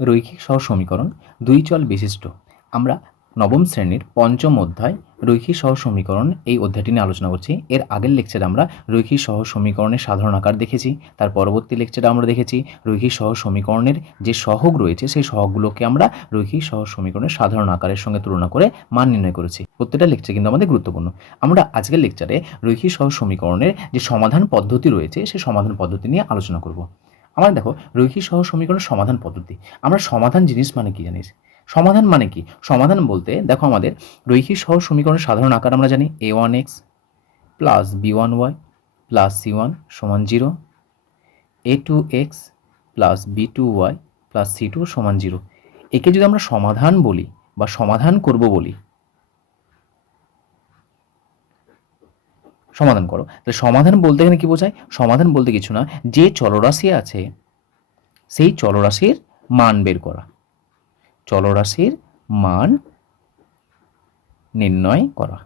রৈখিক সহ সমীকরণ দুই চল বিশিষ্ট। আমরা নবম শ্রেণির পঞ্চম অধ্যায় রৈখিক সহ সমীকরণ এই অধ্যায়টি নিয়ে আলোচনা করছি। এর আগের লেকচারে আমরা রৈখিক সহ সমীকরণের সাধারণ আকার দেখেছি। তার পরবর্তী লেকচারে আমরা দেখেছি রৈখিক সহ সমীকরণের যে সহগ রয়েছে, সেই সহগগুলোকে আমরা রৈখিক সহ সমীকরণের সাধারণ আকারের সঙ্গে তুলনা করে মান নির্ণয় করেছি। প্রত্যেকটা লেকচার কিন্তু আমাদের গুরুত্বপূর্ণ। আমরা আজকের লেকচারে রৈখিক সহ সমীকরণের যে সমাধান পদ্ধতি রয়েছে, সেই সমাধান পদ্ধতি নিয়ে আলোচনা করব। আমার দেখো, রৈখিক সহ সমীকরণের সমাধান পদ্ধতি। আমরা সমাধান জিনিস মানে কি জানিস? সমাধান মানে কি? সমাধান বলতে, দেখো আমাদের, রৈখিক সহ সমীকরণের সাধারণ আকার আমরা জানি a one x plus b one y plus c one সমান zero a two x plus b two y plus c two সমান জিরো একে যদি আমরা সমাধান বলি বা সমাধান করব বলি সমাধান করো। তাহলে সমাধান বলতে এখানে কি বোঝায়? সমাধান বলতে কিছু না যে চলরাশি আছে, সেই চলরাশির মান বের করা। চলরাশির মান নির্ণয় করা।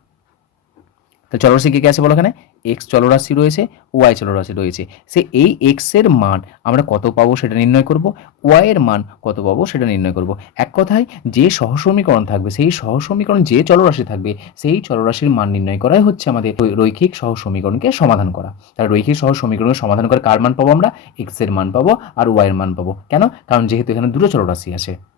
তো চলরাশি কে আছে বলো এখানে? এক্স চলরাশি রয়েছে ওয়াই চলরাশি রয়েছে। সে এই এক্সের মান আমরা কত পাবো সেটা নির্ণয় করব। ওয়াই এর মান কত পাবো সেটা নির্ণয় করব। এক কথায় যে সহসমীকরণ থাকবে, সেই সহসমীকরণ যে চলরাশি থাকবে, সেই চলরাশির মান নির্ণয় করাই হচ্ছে আমাদের রৈখিক সহসমীকরণকে সমাধান করা। তার রৈখিক সহসমীকরণকে সমাধান করে কার মান পাবো আমরা? এক্সের মান পাবো আর ওয়াই এর মান পাবো। কেন? কারণ যেহেতু এখানে দুটো চলরাশি আছে।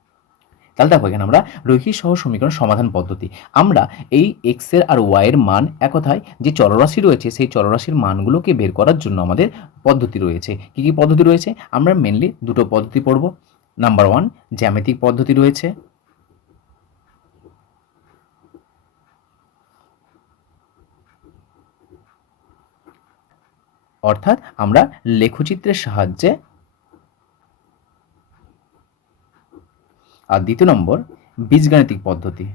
তাহলে দেখো এখানে আমরা রৈখিক সহ সমীকরণ সমাধান পদ্ধতি। আমরা এই এক্সের আর ওয়াই এর মান এক কথায় যে চলরাশি রয়েছে, সেই চলরাশির মানগুলোকে বের করার জন্য আমাদের পদ্ধতি রয়েছে। কি কি পদ্ধতি রয়েছে? আমরা মেনলি দুটো পদ্ধতি পড়ব। নাম্বার ওয়ান জ্যামিতিক পদ্ধতি রয়েছে। অর্থাৎ আমরা লেখচিত্রের সাহায্যে আর দ্বিতীয় নম্বর, বীজগাণিতিক পদ্ধতি।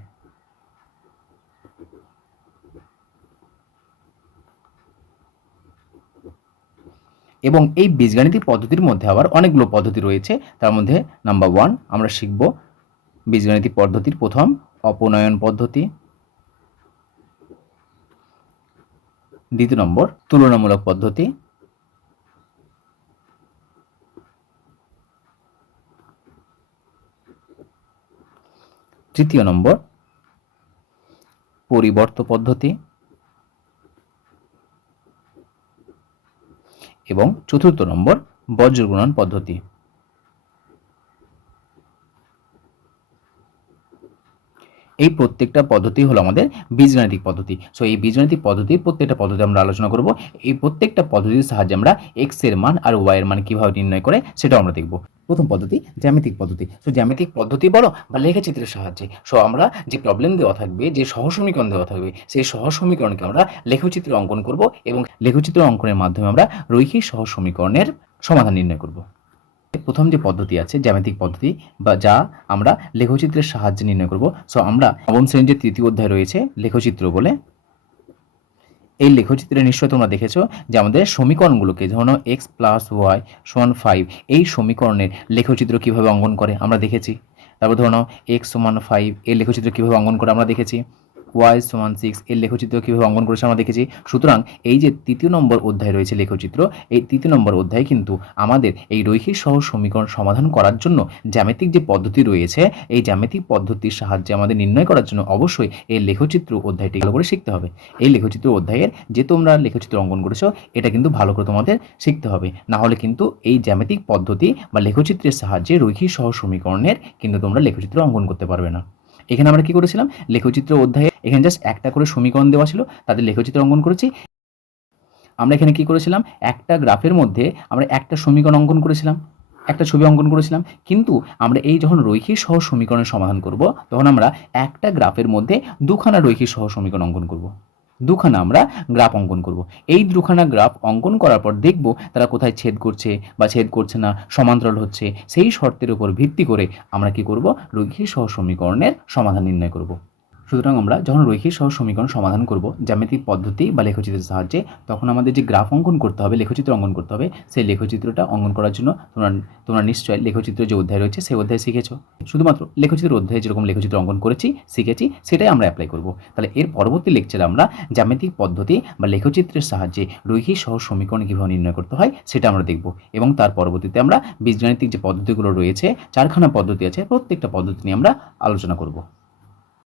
এবং এই বীজগাণিতিক পদ্ধতির মধ্যে আবার অনেকগুলো পদ্ধতি রয়েছে, তার মধ্যে নাম্বার ওয়ান আমরা শিখব বীজগাণিতিক পদ্ধতির প্রথম অপনয়ন পদ্ধতি। দ্বিতীয় নম্বর, তুলনামূলক পদ্ধতি। তৃতীয় নম্বর পরিবর্ত পদ্ধতি এবং চতুর্থ নম্বর বজ্রগুণন পদ্ধতি। এই প্রত্যেকটা পদ্ধতি হলো আমাদের বীজগাণিতিক পদ্ধতি। সো এই বীজগাণিতিক পদ্ধতির প্রত্যেকটা পদ্ধতি আমরা আলোচনা করব। এই প্রত্যেকটা পদ্ধতির সাহায্যে আমরা এক্সের মান আর ওয়াই এর মান কীভাবে নির্ণয় করে সেটাও আমরা দেখব। প্রথম পদ্ধতি, জ্যামিতিক পদ্ধতি। সো জ্যামিতিক পদ্ধতি বলো বা লেখাচিত্রের সাহায্যে। সো আমরা যে প্রবলেম দেওয়া থাকবে, যে সহসমীকরণ দেওয়া থাকবে, সেই সহসমীকরণকে আমরা লেখচিত্রে অঙ্কন করব এবং লেখচিত্র অঙ্কনের মাধ্যমে আমরা রৈখিক সহসমীকরণের সমাধান নির্ণয় করব। প্রথম যে পদ্ধতি আছে, জ্যামিতিক পদ্ধতি, বা যা আমরা লেখচিত্রের সাহায্যে নির্ণয় করব। সো আমরা নবম শ্রেণির তৃতীয় অধ্যায় রয়েছে, লেখচিত্র বলে, এই লেখচিত্রে নিশ্চয় তোমরা দেখেছ যে আমাদের সমীকরণগুলোকে ধরুন এক্স প্লাস ওয়াই সমান ফাইভ এই সমীকরণের লেখচিত্র কীভাবে অঙ্কন করে আমরা দেখেছি। তারপর ধরুন এক্স সমান ফাইভ এর লেখচিত্র কীভাবে অঙ্কন করে আমরা দেখেছি। ওয়াই সমান সিক্স এর লেখচিত্র কীভাবে অঙ্কন করেছে আমরা দেখেছি। সুতরাং এই যে তৃতীয় নম্বর অধ্যায় রয়েছে লেখচিত্র, এই তৃতীয় নম্বর অধ্যায় কিন্তু আমাদের এই রৈখিক সহ সমীকরণ সমাধান করার জন্য জ্যামিতিক যে পদ্ধতি রয়েছে, এই জ্যামিতিক পদ্ধতির সাহায্যে আমাদের নির্ণয় করার জন্য অবশ্যই এই লেখচিত্র অধ্যায়টি ভালো করে শিখতে হবে। এই লেখচিত্র অধ্যায়ের যে তোমরা লেখচিত্র অঙ্কন করেছ, এটা কিন্তু ভালো করে তোমাদের শিখতে হবে। না হলে কিন্তু এই জ্যামিতিক পদ্ধতি বা লেখচিত্রের সাহায্যে রৈখিক সহ সমীকরণের কিন্তু তোমরা লেখচিত্র অঙ্কন করতে পারবে না। এখানে আমরা কি করেছিলাম? লেখচিত্র অধ্যায়ে এখানে জাস্ট একটা করে সমীকরণ দেওয়া ছিল তাদের লেখচিত্র অঙ্কন করেছি। আমরা এখানে কি করেছিলাম? একটা গ্রাফের মধ্যে আমরা একটা সমীকরণ অঙ্কন করেছিলাম, একটা ছবি অঙ্কন করেছিলাম। কিন্তু আমরা এই যখন রৈখিক সহ সমীকরণের সমাধান করব, তখন আমরা একটা গ্রাফের মধ্যে দুখানা রৈখিক সহ সমীকরণ অঙ্কন করব। দুখানা আমরা গ্রাফ অঙ্কন করব। এই দুখানা গ্রাফ অঙ্কন করার পর দেখব তারা কোথায় ছেদ করছে বা ছেদ করছে না, সমান্তরাল হচ্ছে। সেই শর্তের উপর ভিত্তি করে আমরা কি করব? রৈখিক সহ সমীকরণের সমাধান নির্ণয় করব। সুতরাং আমরা যখন রৈখিক সহ সমীকরণ সমাধান করব, জ্যামিতিক পদ্ধতি বা লেখচিত্রের সাহায্যে, তখন আমাদের যে গ্রাফ অঙ্কন করতে হবে, লেখচিত্র অঙ্কন করতে হবে, সেই লেখচিত্রটা অঙ্কন করার জন্য তোমরা তোমরা নিশ্চয়ই লেখচিত্র যে অধ্যায় রয়েছে, সেই অধ্যায় শিখেছো। শুধুমাত্র লেখচিত্র অধ্যায়ে যেরকম লেখচিত্র অঙ্কন করেছি, শিখেছি, সেটাই আমরা অ্যাপ্লাই করব। তাহলে এর পরবর্তী লেকচারে আমরা জ্যামিতিক পদ্ধতি বা লেখচিত্রের সাহায্যে রৈখিক সহ সমীকরণ কীভাবে নির্ণয় করতে হয়, সেটা আমরা দেখব। এবং তার পরবর্তীতে আমরা বীজগাণিতিক যে পদ্ধতিগুলো রয়েছে, চারখানা পদ্ধতি আছে, প্রত্যেকটা পদ্ধতি নিয়ে আমরা আলোচনা করব।